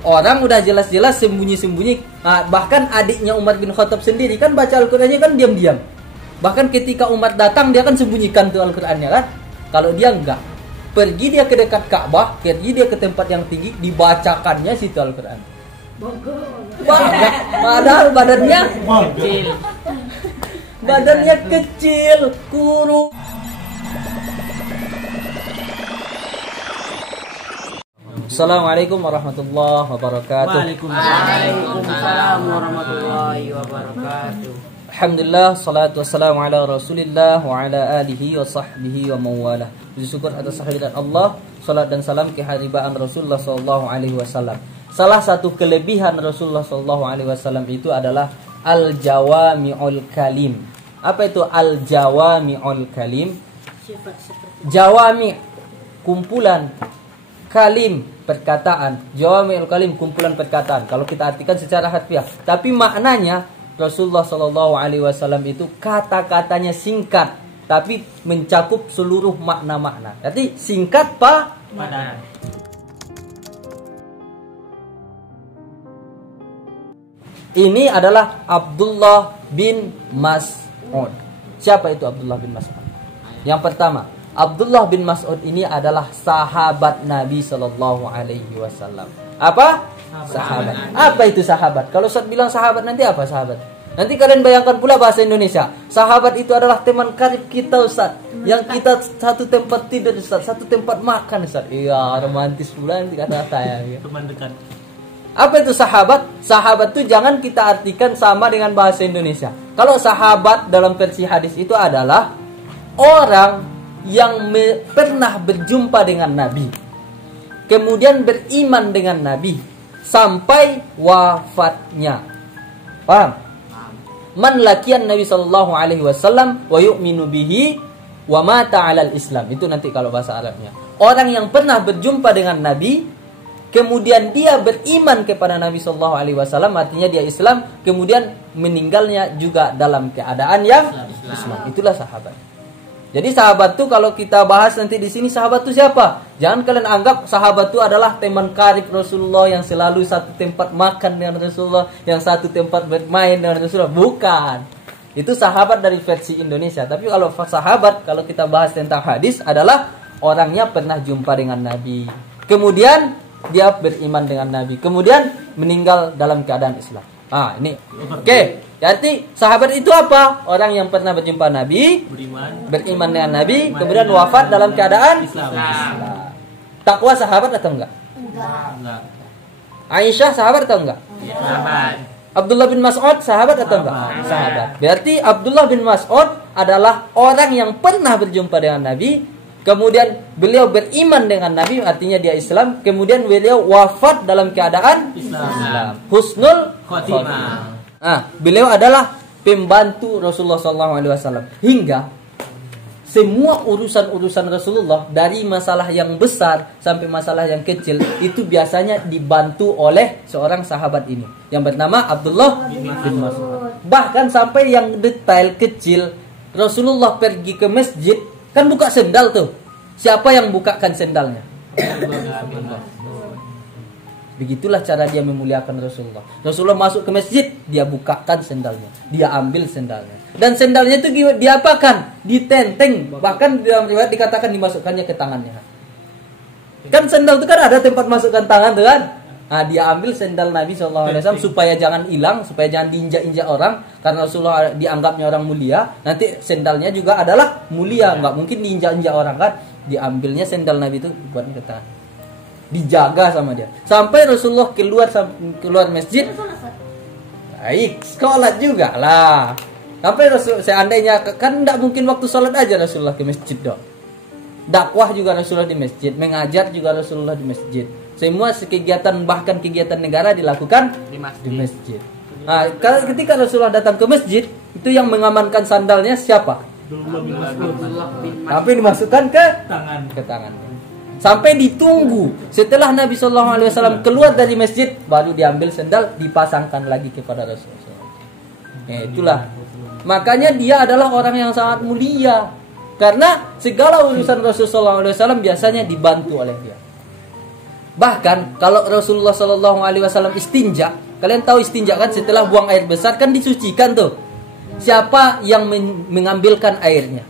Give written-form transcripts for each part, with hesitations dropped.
Orang udah jelas-jelas sembunyi-sembunyi. Nah, bahkan adiknya Umar bin Khattab sendiri kan baca Al-Qur'annya kan diam-diam. Bahkan ketika Umar datang dia kan sembunyikan tuh Al-Qur'annya kan. Kalau dia enggak, pergi dia ke dekat Ka'bah, pergi dia ke tempat yang tinggi, dibacakannya situ Al-Qur'an. Padahal badannya kecil. Badannya kecil, kurus. Assalamualaikum warahmatullahi wabarakatuh. Waalaikumsalam warahmatullahi wabarakatuh. Alhamdulillah, salatu wassalamu ala Rasulillah wa ala alihi wa sahbihi wa mawala. Puji syukur atas kehadirat Allah, salat dan salam kehadiran Rasulullah sallallahu alaihi wasallam. Salah satu kelebihan Rasulullah sallallahu alaihi wasallam itu adalah al-jawami'ul kalim. Apa itu al-jawami'ul kalim? Jawami, kumpulan, kalim, perkataan. Jawami'ul kalim, kumpulan perkataan. Kalau kita artikan secara harfiah, tapi maknanya Rasulullah sallallahu alaihi wasallam itu kata-katanya singkat tapi mencakup seluruh makna-makna. Jadi singkat padat. Ini adalah Abdullah bin Mas'ud. Siapa itu Abdullah bin Mas'ud? Yang pertama, Abdullah bin Mas'ud ini adalah sahabat Nabi sallallahu alaihi wasallam. Apa? Sahabat. Apa itu sahabat? Kalau Ustaz bilang sahabat, nanti apa sahabat? Nanti kalian bayangkan pula bahasa Indonesia. Sahabat itu adalah teman karib kita, Ustaz. Yang kita satu tempat tidur, Ustaz, satu tempat makan, Ustaz. Iya, romantis pula nanti kata saya. Teman dekat. Apa itu sahabat? Sahabat itu jangan kita artikan sama dengan bahasa Indonesia. Kalau sahabat dalam versi hadis itu adalah orang yang pernah berjumpa dengan Nabi, kemudian beriman dengan Nabi sampai wafatnya. Paham? Man lakian Nabi sallallahu alaihi wasallam wa yu'minu bihi wa mata 'alal Islam. Itu nanti kalau bahasa Arabnya. Orang yang pernah berjumpa dengan Nabi, kemudian dia beriman kepada Nabi sallallahu alaihi wasallam, artinya dia Islam, kemudian meninggalnya juga dalam keadaan yang Islam. Itulah sahabat. Jadi sahabat tuh kalau kita bahas nanti di sini, sahabat tuh siapa? Jangan kalian anggap sahabat tuh adalah teman karib Rasulullah yang selalu satu tempat makan dengan Rasulullah, yang satu tempat bermain dengan Rasulullah. Bukan. Itu sahabat dari versi Indonesia. Tapi kalau sahabat, kalau kita bahas tentang hadis, adalah orangnya pernah jumpa dengan Nabi, kemudian dia beriman dengan Nabi, kemudian meninggal dalam keadaan Islam. Ah, ini. Oke. Jadi sahabat itu apa? Orang yang pernah berjumpa Nabi, beriman dengan Nabi, kemudian wafat dalam keadaan Islam. Takwa sahabat atau enggak? Enggak. Aisyah sahabat atau enggak? Sahabat. Abdullah bin Mas'ud sahabat atau enggak? Sahabat. Berarti Abdullah bin Mas'ud adalah orang yang pernah berjumpa dengan Nabi, kemudian beliau beriman dengan Nabi, artinya dia Islam, kemudian beliau wafat dalam keadaan Islam. Husnul khotimah. Beliau adalah pembantu Rasulullah SAW. Hingga semua urusan-urusan Rasulullah, dari masalah yang besar sampai masalah yang kecil, itu biasanya dibantu oleh seorang sahabat ini yang bernama Abdullah bin Mas'ud. Bahkan sampai yang detail kecil, Rasulullah pergi ke masjid, kan buka sendal tuh. Siapa yang bukakan sendalnya? Begitulah cara dia memuliakan Rasulullah. Rasulullah masuk ke masjid, dia bukakan sendalnya, dia ambil sendalnya. Dan sendalnya itu diapakan? Ditenteng. Bahkan dalam riwayat dikatakan dimasukkannya ke tangannya. Kan sendal itu kan ada tempat masukkan tangan tuh kan? Dia ambil sendal Nabi SAW supaya jangan hilang, supaya jangan diinjak-injak orang. Karena Rasulullah dianggapnya orang mulia, nanti sendalnya juga adalah mulia, nggak mungkin diinjak-injak orang kan? Diambilnya sendal Nabi itu buat ke tangan, dijaga sama dia sampai Rasulullah keluar masjid. Baik, sholat juga lah. Sampai Rasul, seandainya kan tidak mungkin waktu sholat aja Rasulullah ke masjid dong. Dakwah juga Rasulullah di masjid, mengajar juga Rasulullah di masjid. Semua kegiatan, bahkan kegiatan negara dilakukan di masjid. Ketika Rasulullah datang ke masjid, itu yang mengamankan sandalnya siapa? Tapi dimasukkan ke tangan. Sampai ditunggu setelah Nabi SAW keluar dari masjid, baru diambil sendal, dipasangkan lagi kepada Rasulullah. Itulah makanya dia adalah orang yang sangat mulia, karena segala urusan Rasulullah SAW biasanya dibantu oleh dia. Bahkan kalau Rasulullah Shallallahu Alaihi Wasallam istinja, kalian tahu istinja kan setelah buang air besar kan disucikan tuh. Siapa yang mengambilkan airnya?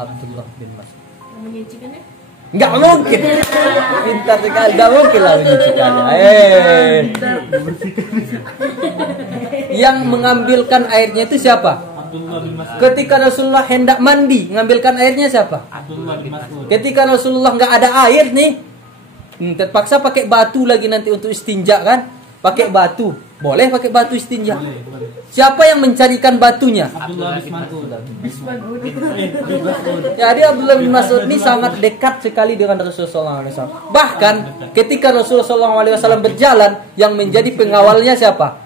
Abdullah bin Mas'ud. Menyucikannya? Nggak mungkin. Pintar sekali, nggak mungkin lah menyucikannya. Yang mengambilkan airnya itu siapa? Ketika Rasulullah hendak mandi, mengambilkan airnya siapa? Ketika Rasulullah nggak ada air nih, terpaksa pakai batu lagi nanti untuk istinja kan? Pakai batu, boleh pakai batu istinja. Siapa yang mencarikan batunya? Abdullah bin Mas'ud. Jadi Abdullah bin Mas'ud ini sangat dekat sekali dengan Rasulullah SAW. Bahkan ketika Rasulullah SAW berjalan, yang menjadi pengawalnya siapa?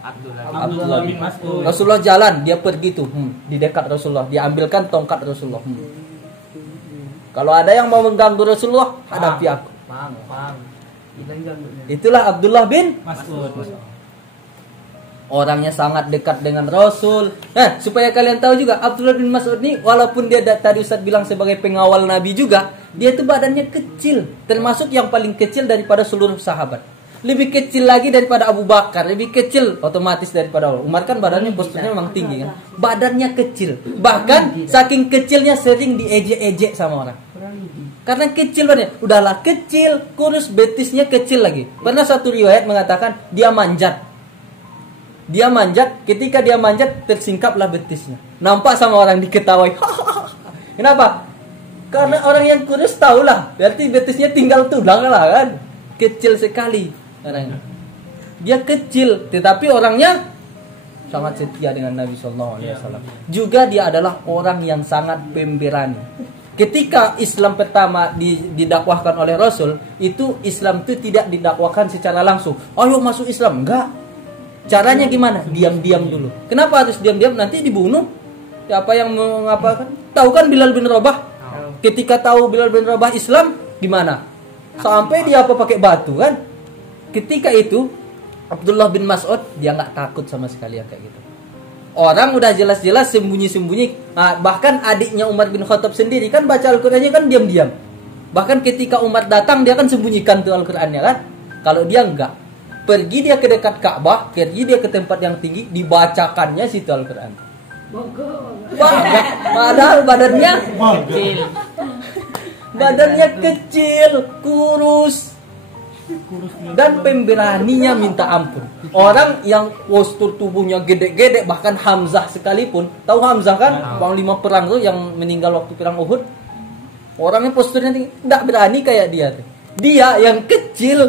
Abdullah bin Mas'ud. Rasulullah jalan, dia pergi tuh di dekat Rasulullah, dia ambilkan tongkat Rasulullah. Kalau ada yang mau mengganggu Rasulullah, hadapi aku. Itulah Abdullah bin Mas'ud. Orangnya sangat dekat dengan Rasul. Nah, supaya kalian tahu juga, Abdullah bin Mas'ud ini walaupun dia tadi Ustaz bilang sebagai pengawal Nabi juga, dia itu badannya kecil, termasuk yang paling kecil daripada seluruh sahabat. Lebih kecil lagi daripada Abu Bakar, lebih kecil otomatis daripada Umar. Kan badannya posturnya memang tinggi kan. Badannya kecil. Bahkan saking kecilnya sering diejek-ejek sama orang. Karena kecil banget, udahlah kecil, kurus, betisnya kecil lagi. Pernah satu riwayat mengatakan dia manjat. Dia manjat, ketika dia manjat tersingkaplah betisnya. Nampak sama orang diketawai. Kenapa? Karena orang yang kurus tahulah, berarti betisnya tinggal tulang lah kan. Kecil sekali orangnya. Dia kecil, tetapi orangnya sangat setia dengan Nabi Sallallahu Alaihi Wasallam. Juga dia adalah orang yang sangat pemberani. Ketika Islam pertama didakwahkan oleh Rasul, itu Islam itu tidak didakwahkan secara langsung. Ayo masuk Islam, enggak. Caranya gimana? Diam-diam dulu. Kenapa harus diam-diam? Nanti dibunuh. Siapa yang mengapakan? Tahu kan Bilal bin Rabah? Ketika tahu Bilal bin Rabah Islam, gimana? Sampai dia pakai batu kan? Ketika itu Abdullah bin Mas'ud dia nggak takut sama sekali kayak gitu. Orang udah jelas-jelas sembunyi-sembunyi. Nah, bahkan adiknya Umar bin Khattab sendiri kan baca Al-Qur'annya kan diam-diam. Bahkan ketika Umar datang dia kan sembunyikan tuh Al-Qur'annya kan. Kalau dia enggak, pergi dia ke dekat Ka'bah, pergi dia ke tempat yang tinggi, dibacakannya situ Al-Qur'an. Padahal badannya kecil. Badannya kecil, kurus. Dan pemberaninya minta ampun. Orang yang postur tubuhnya gede-gede, bahkan Hamzah sekalipun. Tahu Hamzah kan? Panglima perang tuh yang meninggal waktu perang Uhud. Orangnya posturnya tinggi, tidak berani kayak dia. Dia yang kecil,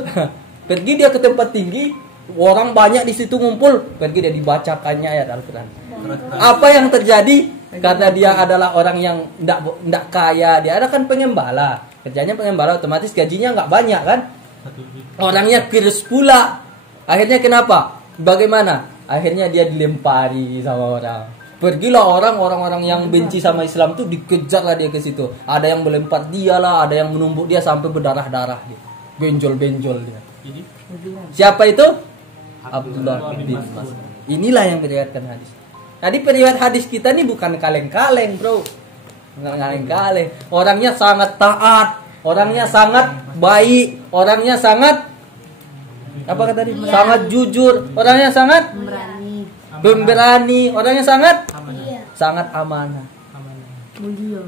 pergi dia ke tempat tinggi, orang banyak di situ ngumpul, pergi dia dibacakannya ayat Al-Quran. Apa yang terjadi? Karena dia adalah orang yang tidak kaya, dia ada kan pengembala. Kerjanya pengembala, otomatis gajinya nggak banyak kan? Orangnya kurus pula. Akhirnya kenapa? Bagaimana? Akhirnya dia dilempari sama orang. Pergilah orang-orang yang benci sama Islam tuh dikejarlah dia ke situ. Ada yang melempar dia lah, ada yang menumbuk dia sampai berdarah-darah dia. Benjol-benjol dia. Siapa itu? Abdullah bin Mas'ud. Inilah yang meriwayatkan hadis. Tadi periwayat hadis kita ini bukan kaleng-kaleng, bro. Bukan kaleng-kaleng. Orangnya sangat taat, orangnya sangat baik, orangnya sangat apa kata tadi? Sangat jujur, orangnya sangat pemberani, orangnya sangat amanah.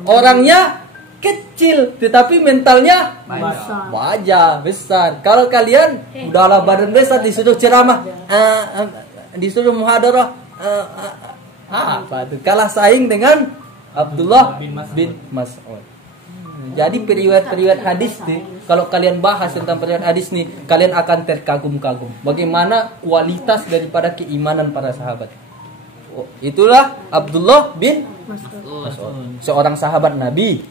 Orangnya kecil tetapi mentalnya besar. Kalau kalian udahlah badan besar disuruh ceramah, disuruh muhadarah, apa tuh? Kalah saing dengan Abdullah bin Mas'ud. Jadi periwayat hadis nih, kalau kalian bahas tentang periwayat hadis nih, kalian akan terkagum-kagum bagaimana kualitas daripada keimanan para sahabat. Itulah Abdullah bin Mas'ud, seorang sahabat Nabi.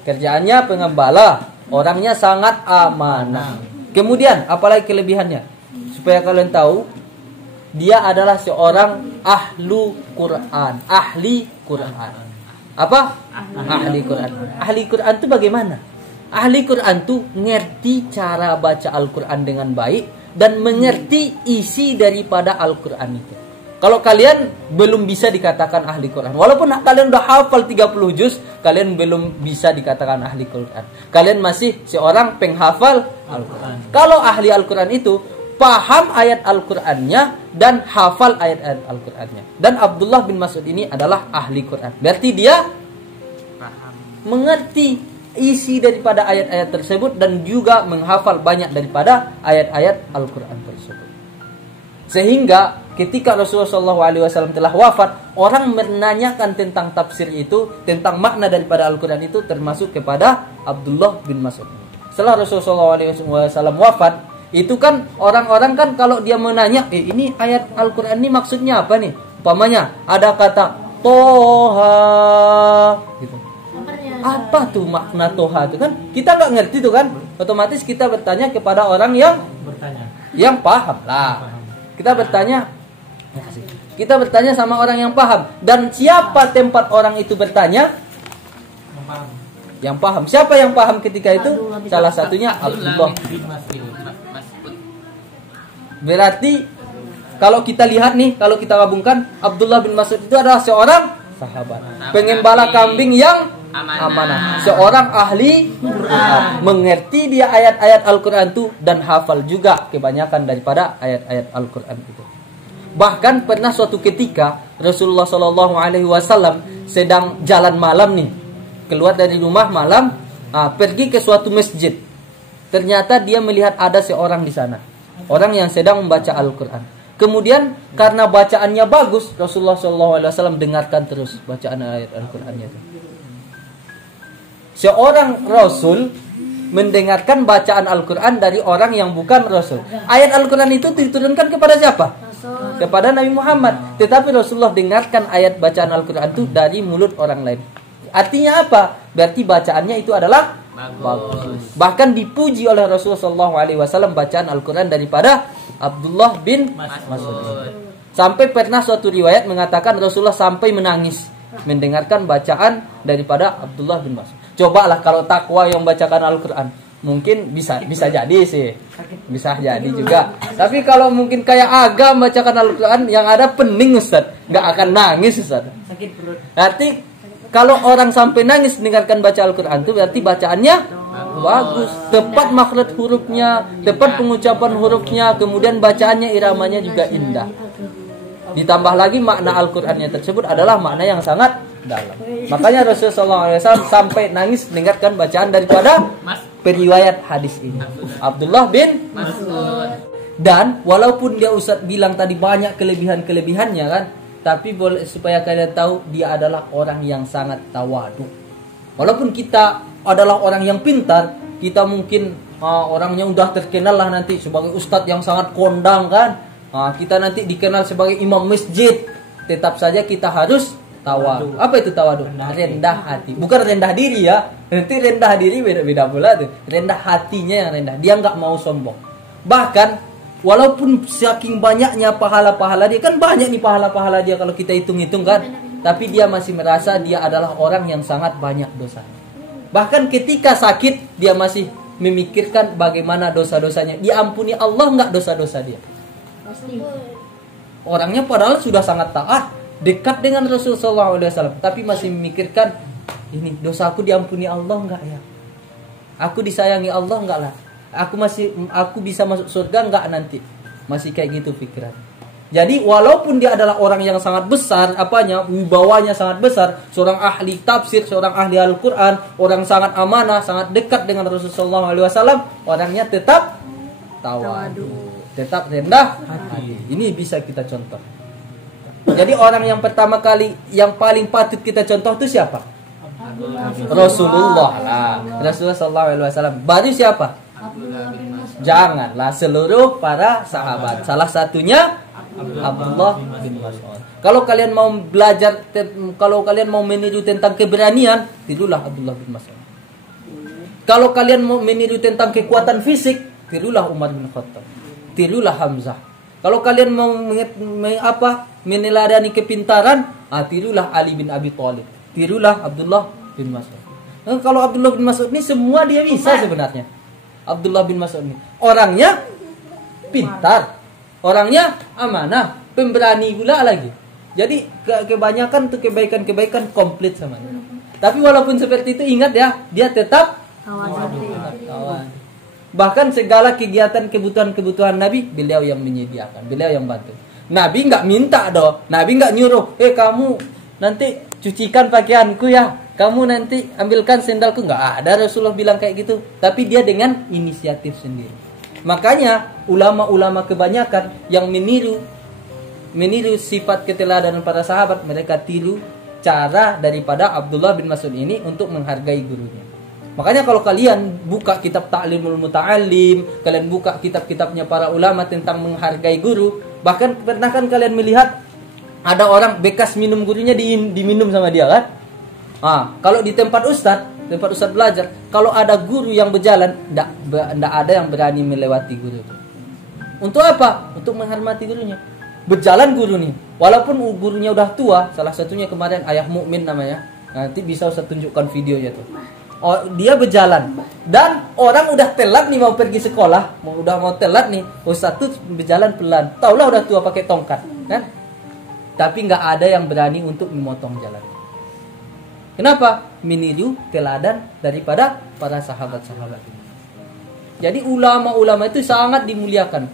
Kerjaannya pengembala, orangnya sangat amanah. Kemudian apalagi kelebihannya? Supaya kalian tahu, dia adalah seorang ahlu Quran, ahli Quran. Apa? Ahli Quran. Ahli Quran itu bagaimana? Ahli Quran itu ngerti cara baca Al-Quran dengan baik dan mengerti isi daripada Al-Quran itu. Kalau kalian belum bisa dikatakan ahli Quran, walaupun kalian udah hafal 30 juz, kalian belum bisa dikatakan ahli Quran. Kalian masih seorang penghafal Al-Quran. Kalau ahli Al-Quran itu paham ayat Al-Qurannya dan hafal ayat-ayat Al-Qurannya. Dan Abdullah bin Mas'ud ini adalah ahli Quran. Berarti dia mengerti isi daripada ayat-ayat tersebut dan juga menghafal banyak daripada ayat-ayat Al-Quran tersebut. Sehingga ketika Rasulullah SAW telah wafat, orang menanyakan tentang tafsir itu, tentang makna daripada Al-Quran itu, termasuk kepada Abdullah bin Mas'ud. Setelah Rasulullah SAW wafat, itu kan orang-orang kan kalau dia menanya, ini ayat Al-Quran ini maksudnya apa nih? Umpamanya ada kata Toha gitu. Apa tuh makna Toha itu kan? Kita nggak ngerti tuh kan? Otomatis kita bertanya kepada orang yang paham lah. Kita bertanya sama orang yang paham. Dan siapa tempat orang itu bertanya? Yang paham. Siapa yang paham ketika itu? Salah satunya Abdullah bin Mas'ud. Berarti kalau kita lihat nih, kalau kita gabungkan, Abdullah bin Mas'ud itu adalah seorang sahabat, pengembala kambing yang amanah, seorang ahli Quran, mengerti dia ayat-ayat Al-Quran itu dan hafal juga kebanyakan daripada ayat-ayat Al-Quran itu. Bahkan pernah suatu ketika Rasulullah SAW sedang jalan malam nih, keluar dari rumah malam, pergi ke suatu masjid. Ternyata dia melihat ada seorang di sana, orang yang sedang membaca Al-Quran. Kemudian karena bacaannya bagus, Rasulullah SAW dengarkan terus bacaan ayat Al-Qurannya itu. Seorang Rasul mendengarkan bacaan Al-Quran dari orang yang bukan Rasul. Ayat Al-Quran itu diturunkan kepada siapa? Rasul. Kepada Nabi Muhammad. Tetapi Rasulullah dengarkan ayat bacaan Al-Quran itu dari mulut orang lain. Artinya apa? Berarti bacaannya itu adalah bagus. Bahkan dipuji oleh Rasulullah SAW bacaan Al-Quran daripada Abdullah bin Mas'ud. Sampai pernah suatu riwayat mengatakan Rasulullah sampai menangis mendengarkan bacaan daripada Abdullah bin Mas'ud. Cobalah kalau takwa yang bacakan Al-Quran, mungkin bisa jadi sih, bisa jadi juga. Tapi kalau mungkin kayak agam bacakan Al-Quran, yang ada pening Ustaz, nggak akan nangis Ustaz. Sakit perut. Berarti kalau orang sampai nangis mendengarkan baca Al-Quran itu berarti bacaannya bagus, tepat makhraj hurufnya, tepat pengucapan hurufnya, kemudian bacaannya iramanya juga indah. Ditambah lagi makna Al-Qur'annya tersebut adalah makna yang sangat dalam. Makanya Rasulullah SAW sampai nangis mendengarkan bacaan daripada periwayat hadis ini, Abdullah bin Mas'ud. Dan walaupun dia Ustaz bilang tadi banyak kelebihan-kelebihannya kan, tapi boleh supaya kalian tahu dia adalah orang yang sangat tawadu. Walaupun kita adalah orang yang pintar, kita mungkin orangnya udah terkenal lah nanti sebagai ustadz yang sangat kondang kan. Kita nanti dikenal sebagai imam masjid, tetap saja kita harus tawadu. Apa itu tawadu? Rendah hati. Bukan rendah diri ya. Nanti rendah diri beda-beda pula tuh. Rendah hatinya yang rendah. Dia nggak mau sombong. Bahkan walaupun saking banyaknya pahala-pahala dia, kan banyak nih pahala-pahala dia kalau kita hitung-hitung kan, tapi dia masih merasa dia adalah orang yang sangat banyak dosa. Bahkan ketika sakit dia masih memikirkan bagaimana dosa-dosanya. Diampuni Allah nggak dosa-dosa dia. Orangnya padahal sudah sangat taat, dekat dengan Rasulullah SAW, tapi masih memikirkan, ini dosa aku diampuni Allah enggak ya? Aku disayangi Allah enggak lah? Aku bisa masuk surga enggak nanti? Masih kayak gitu pikiran. Jadi walaupun dia adalah orang yang sangat besar, wibawanya sangat besar, seorang ahli tafsir, seorang ahli Al-Quran, orang sangat amanah, sangat dekat dengan Rasulullah SAW, orangnya tetap tawadu, tetap rendah hati. Ini bisa kita contoh. Jadi orang yang pertama kali yang paling patut kita contoh itu siapa? Rasulullah lah. Rasulullah SAW. Baru siapa? Janganlah seluruh para sahabat. Salah satunya Abdullah bin Mas'ud. Kalau kalian mau belajar, kalau kalian mau meniru tentang keberanian, tirulah Abdullah bin Mas'ud. Kalau kalian mau meniru tentang kekuatan fisik, tirulah Umar bin Khattab. Tirulah Hamzah. Kalau kalian mau meneladani kepintaran, tirulah Ali bin Abi Thalib. Tirulah Abdullah bin Mas'ud. Kalau Abdullah bin Mas'ud ini semua dia bisa sebenarnya. Abdullah bin Mas'ud ini orangnya pintar, orangnya amanah, pemberani pula lagi. Jadi kebanyakan tuh kebaikan-kebaikan komplit sama dia. Tapi walaupun seperti itu ingat ya, dia tetap kawan. Bahkan segala kegiatan kebutuhan Nabi, beliau yang menyediakan, beliau yang bantu. Nabi nggak minta doh, Nabi nggak nyuruh, kamu nanti cucikan pakaianku ya, kamu nanti ambilkan sendalku, nggak ada Rasulullah bilang kayak gitu. Tapi dia dengan inisiatif sendiri. Makanya ulama-ulama kebanyakan yang meniru sifat keteladanan para sahabat, mereka tiru cara daripada Abdullah bin Mas'ud ini untuk menghargai gurunya. Makanya kalau kalian buka kitab Ta'limul Muta'allim, kalian buka kitab-kitabnya para ulama tentang menghargai guru, bahkan pernah kan kalian melihat ada orang bekas minum gurunya diminum sama dia kan? Kalau di tempat ustadz belajar, kalau ada guru yang berjalan, ndak ada yang berani melewati guru itu. Untuk apa? Untuk menghormati gurunya. Berjalan guru nih, walaupun gurunya udah tua, salah satunya kemarin Ayah Mukmin namanya. Nanti bisa Ustaz tunjukkan videonya tuh. Dia berjalan dan orang udah telat nih mau pergi sekolah, udah mau telat nih, Ustaz tuh berjalan pelan. Taulah udah tua pakai tongkat, kan? Tapi nggak ada yang berani untuk memotong jalan. Kenapa? Meniru teladan daripada para sahabat-sahabat ini. Jadi ulama-ulama itu sangat dimuliakan.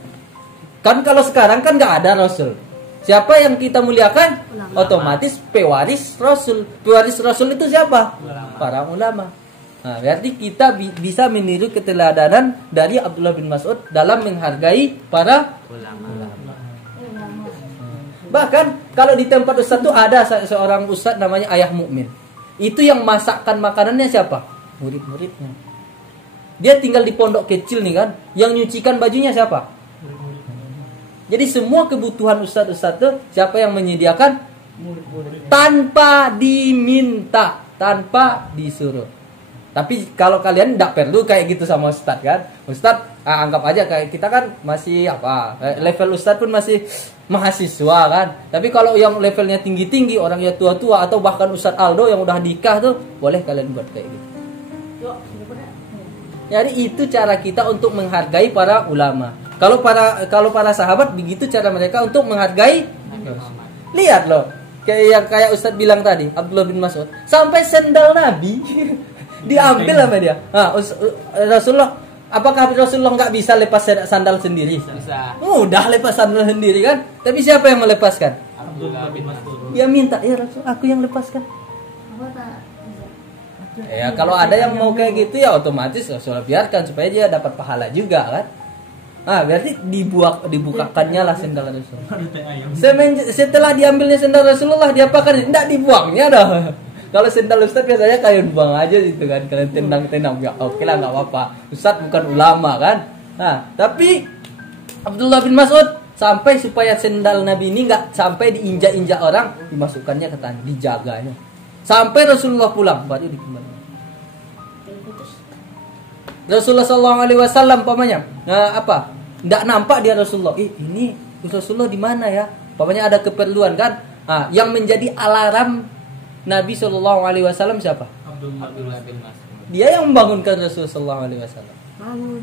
Kan kalau sekarang kan nggak ada Rasul. Siapa yang kita muliakan? Otomatis pewaris Rasul. Pewaris Rasul itu siapa? Para ulama. Nah, berarti kita bisa meniru keteladanan dari Abdullah bin Mas'ud dalam menghargai para ulama. Bahkan kalau di tempat ustaz itu ada seorang ustaz namanya Ayah Mukmin. Itu yang masakkan makanannya siapa? Murid-muridnya. Dia tinggal di pondok kecil nih kan. Yang nyucikan bajunya siapa? Jadi semua kebutuhan ustaz-ustaz itu siapa yang menyediakan? Tanpa diminta, tanpa disuruh. Tapi kalau kalian tidak perlu kayak gitu sama ustaz kan. Ustaz anggap aja kayak kita kan masih level ustaz pun masih mahasiswa kan. Tapi kalau yang levelnya tinggi-tinggi, orang yang tua-tua atau bahkan Ustaz Aldo yang udah nikah tuh, boleh kalian buat kayak gitu. Jadi itu cara kita untuk menghargai para ulama. Kalau para sahabat begitu cara mereka untuk menghargai. Lihat loh, kayak Ustaz bilang tadi, Abdullah bin Mas'ud, sampai sendal Nabi diambil sama dia. Rasulullah, apakah Rasulullah nggak bisa lepas sandal sendiri? Bisa. Mudah lepas sandal sendiri kan? Tapi siapa yang melepaskan? Abdullah bin Mas'ud. Dia minta, ya Rasul, aku yang lepaskan. Ya kalau ada yang mau kayak gitu ya otomatis Rasulullah biarkan supaya dia dapat pahala juga kan? Berarti dibukakannya lah sendal Rasulullah. Setelah diambilnya sendal Rasulullah, diapakan? Tidak dibuangnya dah. Kalau sendal Ustaz biasanya kalian buang aja gitu kan, kalian tendang-tendang ya oke lah nggak apa-apa. Ustaz bukan ulama kan. Tapi Abdullah bin Mas'ud sampai supaya sendal Nabi ini nggak sampai diinjak-injak orang, dimasukkannya ke tanah, dijaganya. Sampai Rasulullah pulang baru dikembalikan. Rasulullah SAW pamannya nggak nampak dia Rasulullah. Ini Rasulullah di mana ya? Pamannya ada keperluan kan? Yang menjadi alarm Nabi SAW siapa? Abdullah bin Mas'ud. Dia yang membangunkan Rasulullah SAW. Bangun.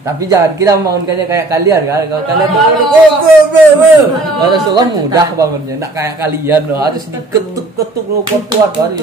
Tapi jangan kita membangunkannya kayak kalian kan? Kalau kalian Rasulullah mudah bangunnya, nggak kayak kalian loh, harus diketuk-ketuk kuat-kuat.